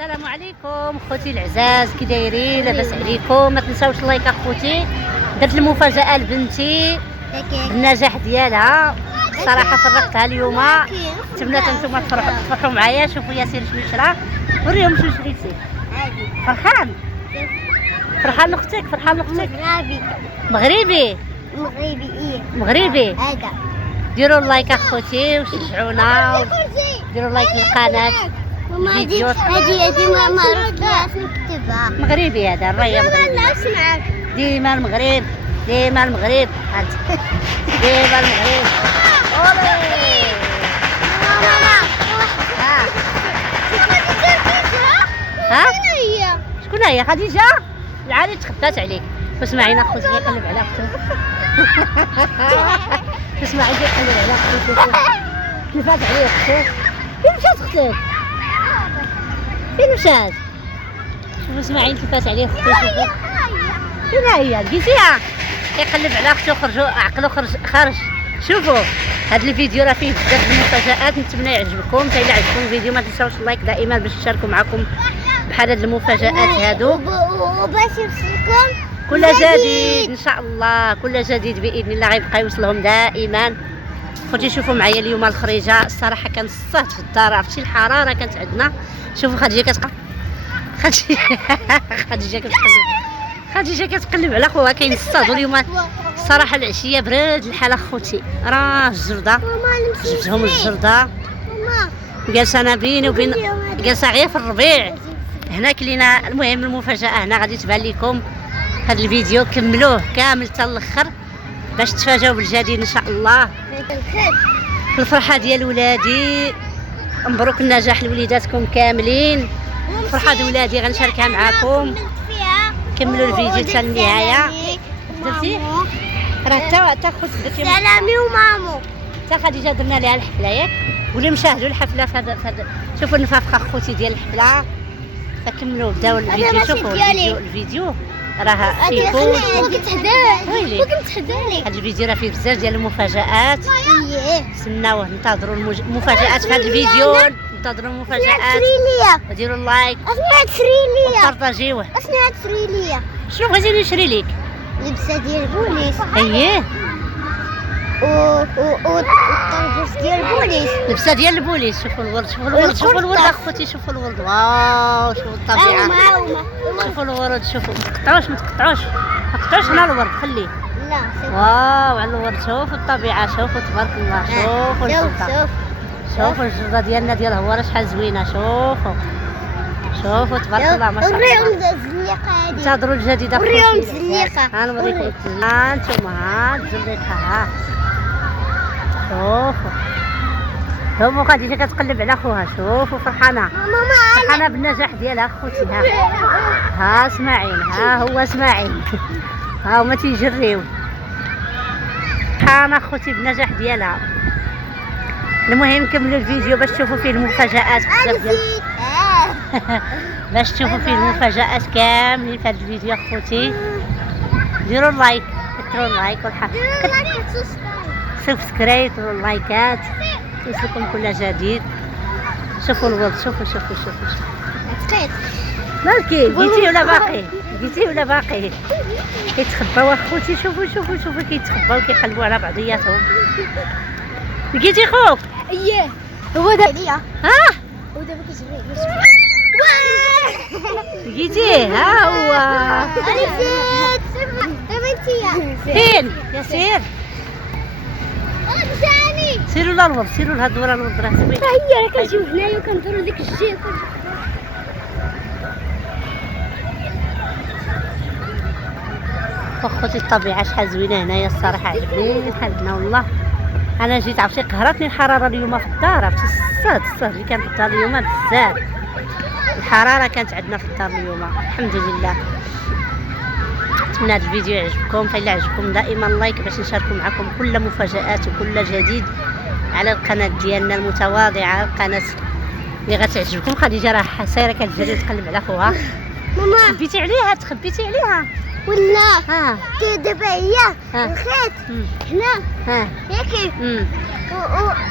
السلام عليكم خوتي العزاز، كي دايرين؟ لاباس عليكم؟ ما تنساوش اللايك اخوتي. درت المفاجاه لبنتي بالنجاح ديالها، الصراحه فرحتها اليوم. البنات انتم تفرحوا معايا. شوفوا ياسين شنو شرا، وريهم شنو شريتي. فرحان فرحان اختك، فرحان اختك. مغربي مغربي. هذا ديروا اللايك اخوتي وشجعونا، ديروا لايك للقناه. ماما هذه ما عرفتش نكتبها. مغربي هذا الرايه مغربي. لا اسمعك ديما المغرب، ديما المغرب، هانت ديما المغرب. اولي ماما ها هي شكون هي؟ خديجه؟ العالي تخبات عليك. اسمعينا اختي يقلب على اختك. اسمعي يقلب على اختك. كيفاش عليه اختك؟ فين مشات اختك؟ فين مشات؟ شوفوا اسماعيل كيفاش عليه اختي. شوفوا فين هي؟ لقيتيها؟ كيقلب على اختو، خرجوا عقلو خرج. شوفوا هذا الفيديو راه فيه بزاف المفاجآت، نتمنى يعجبكم. الا عجبكم الفيديو ما تنساوش اللايك دائما باش نشاركوا معكم بحال هاد المفاجآت هادو، وباش يوصلكم كل جديد ان شاء الله. كل جديد باذن الله غيبقى يوصلهم دائما. خوتي شوفوا معايا اليوم الخريجه، الصراحه كان الصهد في الدار، عرفتي الحراره كانت عندنا. شوفوا خديجه خديجه كتقلب على خوها، كاين الصهد. واليوم الصراحه العشيه برد الحال اخوتي، راه الجرده جبتهم الجرده. ماما جالسه انا بيني وبين، جالسه غير في الربيع هنا كلينا. المهم المفاجاه هنا غادي تبان لكم. هذا الفيديو كملوه كامل حتى الاخر باش تفاجئوا بالجديد ان شاء الله. الفرحه ديال ولادي، مبروك النجاح لوليداتكم كاملين. الفرحه ديال ولادي غنشاركها معكم. كملوا الفيديو حتى النهايه. درتي راه حتى خوت درتي سلامي ومامو. حتى خديجه درنا لها الحفله ياك، واللي مشاهدوا الحفله في هذا شوفوا النفافخه اخوتي ديال الحفله. فكملوا بداو الفيديو. شوفوا الفيديو راه فيه هذا الفيديو راه فيه بزاف ديال المفاجآت. استناوه، انتظروا المفاجآت في هذا الفيديو، انتظروا المفاجآت. وديروا اللايك وبارطاجيوه. اسمها تريليا شنو بغيتي نشري لك؟ لبسه ديال البوليس اييه والطربوش ديال البوليس. لبسه ديال البوليس. شوفوا الورد، شوفوا الورد، شوفوا الورد اخوتي، شوفوا الورد. واو شوفوا الطبيعه، شوفوا الورد. شوفوا ما تقطعوش هنا الورد، خليه. لا واو على الورد. شوفوا الطبيعه، شوفوا تبارك الله. شوفوا الجرده، شوفوا الجرده ديالنا ديال الهواره شحال زوينه. شوفوا تبارك الله ما شاء الله. وريهم الزليقه هذه، انتظروا الجديد اخوتي. وريهم الزليقه. ها نوريكم انتم. ها الزليقه. ها شوفوا خديجه كتقلب على خوها. شوفوا فرحانه بالنجاح ديالها اخوتي. ها اسماعيل، ها هو اسماعيل. ها هما تيجريو. فرحانه اخوتي بالنجاح ديالها. المهم كملوا الفيديو باش تشوفوا فيه المفاجآت بزاف ديال باش تشوفوا فيه المفاجآت كاملين في هذا الفيديو اخوتي. ديروا اللايك، كثروا اللايك سبسكرايب واللايكات يوصلكم كل جديد. شوفوا الورد، شوفوا مالكي لقيتي ولا باقي كيتخباو اخوتي. شوفوا كيتخباو كيقلبوا على بعضياتهم. لقيتي خوك؟ اييه هو دابا. هو دابا لقيتيه؟ ها هو. فين ياسين؟ سيروا للورد، سيروا لهاد ورا الورد راه زوين. هي راه كنشوف هنايا وكندورو ديك الجهه. اخوتي الطبيعه شحال زوينه هنايا، الصراحه عجبني حالنا والله. انا جيت عرفتي قهرتني الحراره اليوم في الدار، عرفتي الصهد اللي كان في الدار اليوم بزاف. الحراره كانت عندنا في الدار اليوم الحمد لله. نتمنى هذا الفيديو يعجبكم. فإلا عجبكم دائما لايك باش نشاركوا معكم كل مفاجآت وكل جديد على القناه ديالنا المتواضعه، القناه اللي غتعجبكم. خديجه راه سايره كتجري تقلب على خوها. ماما تخبيتي عليها. ولا دابا هي ها. الخيط هنا ياكي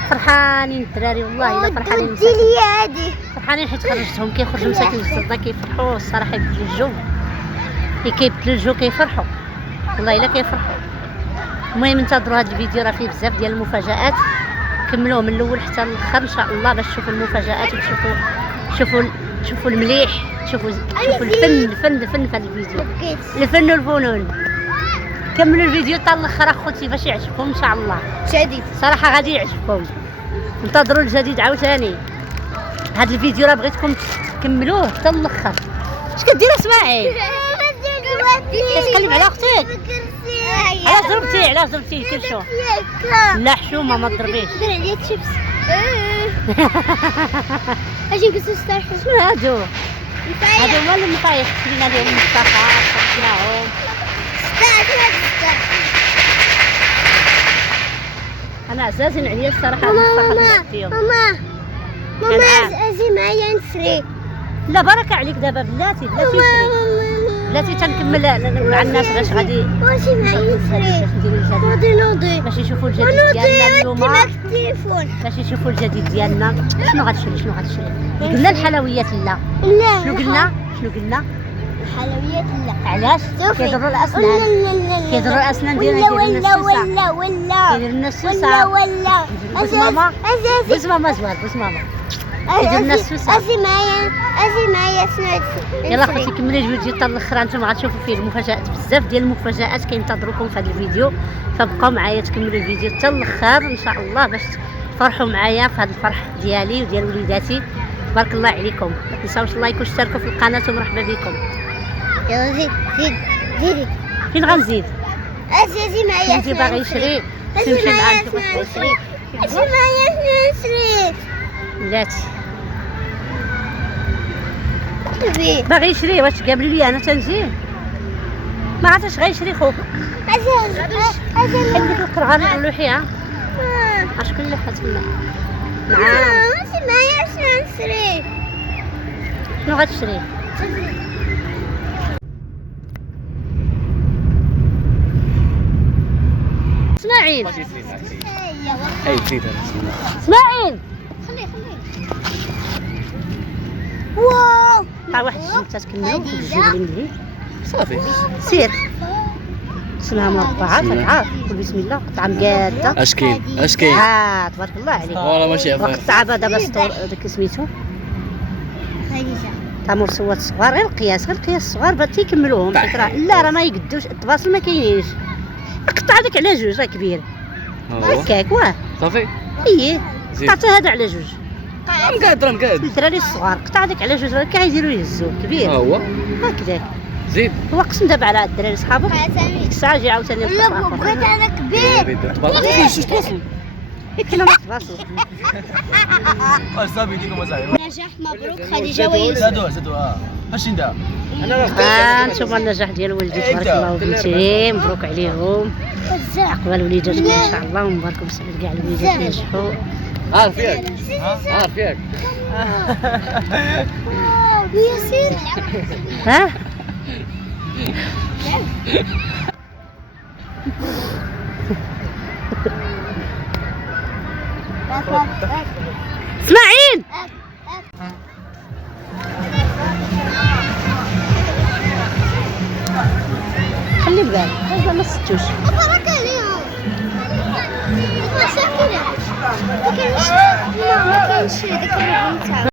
فرحانين الدراري والله الا فرحانين ودي لي هادي فرحانين حيت خرجتهم كيخرجوا مساكن الجده كيفرحوا الصراحه يبدلوا الجو كيبدلوا الجو كيفرحوا والله الا كيفرحوا. المهم انتظروا هذا الفيديو راه فيه بزاف ديال المفاجآت كملوه من الاول حتى الاخر ان شاء الله باش تشوفوا المفاجآت وتشوفوا المليح تشوفوا الفن في هذا الفيديو الفن والفنون. كملوا الفيديو حتى الاخر اخوتي باش يعجبكم ان شاء الله جديد صراحه غادي يعجبكم. انتظروا الجديد عاوتاني. هذا الفيديو راه بغيتكم تكملوه حتى الاخر. اش كدير اسماعيل؟ كتقلب على اختك؟ علاش ضربتي كرشو؟ لا حشومه ما تضربيش. دير عليا تشيبس اجي نجلسو نستريحو. شنو هادو؟ هما المطايخ كلينا لهم المصطفى صحناهم. انا عزازين عليا الصراحه ماما ازي معايا نسري. لا بركه عليك دابا بلاتي بلاتي تنكمل مع الناس باش غادي واجي معايا نسري نوضي باش يشوفوا الجديد ديالنا اليوم باش يشوفوا الجديد ديالنا. شنو غتشري قلنا الحلويات لا شنو قلنا الحلويات لا. علاش كيضروا الاسنان ديالنا كيدير لنا السوسه بوس ماما كيدير لنا السوسه. ازي معايا سنات. يلا اخوتي كملوا الفيديو حتى الاخر نتوما غتشوفوا فيه المفاجآت بزاف ديال المفاجآت كينتظروكم في هذا الفيديو فبقاو معايا تكملوا الفيديو حتى الاخر ان شاء الله باش تفرحوا معايا في هذا الفرح ديالي وديال وليداتي. تبارك الله عليكم. ما تنساوش اللايك واشتركوا في القناه ومرحبا بكم. يلا زيد فين غنزيد؟ ازي معايا انت باغي يشري تمشي معاه نشوف واش يشري. ازي معايا نشري بلاتي باغي يشري. واش قابلوا لي انا تنجي ما عرفتش غيشري خوك. عندك القرعه اللوحيه اشكون اللوحه تما ازي معايا شنو نشري. شنو غتشري؟ اسماعيل اسماعيل واو واحد الجنب تتكملوا صافي سير اسمها مربعه فتعه قول بسم الله طعم قاده. اش كاين تبارك الله عليك. والله ماشي وقت عفاك الصعابه دابا سطور داك سميتو تامور سوات الصغار غير القياس الصغار باش تيكملوهم فكره. لا راه ما يقدوش التواصل ما كاينينش. قطع داك على جوج راه كبير هكاك واه صافي اييه قطعت هذا على جوج مقاد الدراري الصغار قطع داك على جوج راه كيديروا يهزوه كبير هو هكذاك. زيد هو قسم دابا على الدراري صحابك ديك الساعه جي عاوتاني لا بغيت انا كبير كنا نتواصلوا. صافي ديكم صافي نجاح مبروك خديجه ويوسف. زادوا اش ندير نتوما النجاح ديال والدي تبارك الله وبنتي مبروك عليهم عقبال وليداتكم ان شاء الله ومبارك بسعد كاع الوليدات ينجحوا. عارف ياك ياسين ها اسماعيل خلي بالك هذا ما ستوش بركه عليهم. ما كاينش ديك البنت